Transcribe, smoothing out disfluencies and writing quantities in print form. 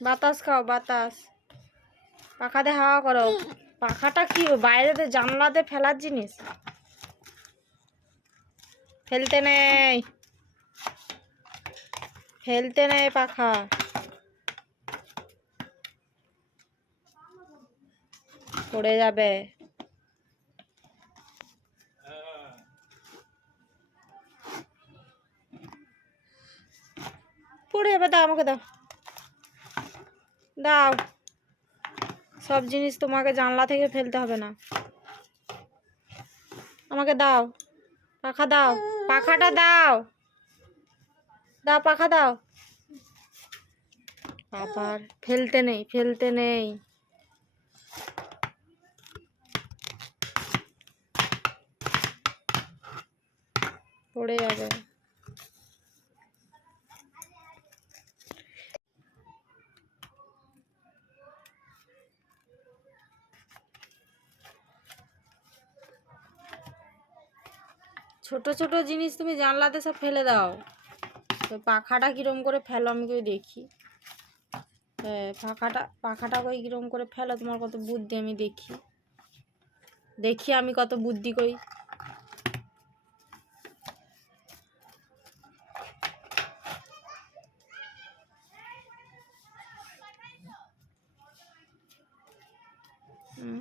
বাতাস খাও, বাতাস। পাখাতে হাওয়া করো। পাখাটা কি বাইরেতে জানলাতে ফেলার জিনিস? ফেলতে নেই, ফেলতে নেই পাখা। পড়ে যাবে। পড়ে যাবে। দাও আমাকে, দাও দাও। সব জিনিস তোমাকে জানলা থেকে ফেলতে হবে না, আমাকে দাও। পাখা দাও, পাখাটা দাও, দাও পাখা দাও। আবার ফেলতে নেই, ফেলতে নেই। পড়ে যাবে। ছোট ছোট জিনিস তুমি জানলাতে সব ফেলে দাও। তো পাখাটা কিরম করে ফেলো আমি কই দেখি। হ্যাঁ, পাখাটা কই কিরম করে ফেলো, তোমার কত বুদ্ধি আমি দেখি। দেখি আমি কত বুদ্ধি কই। হুম।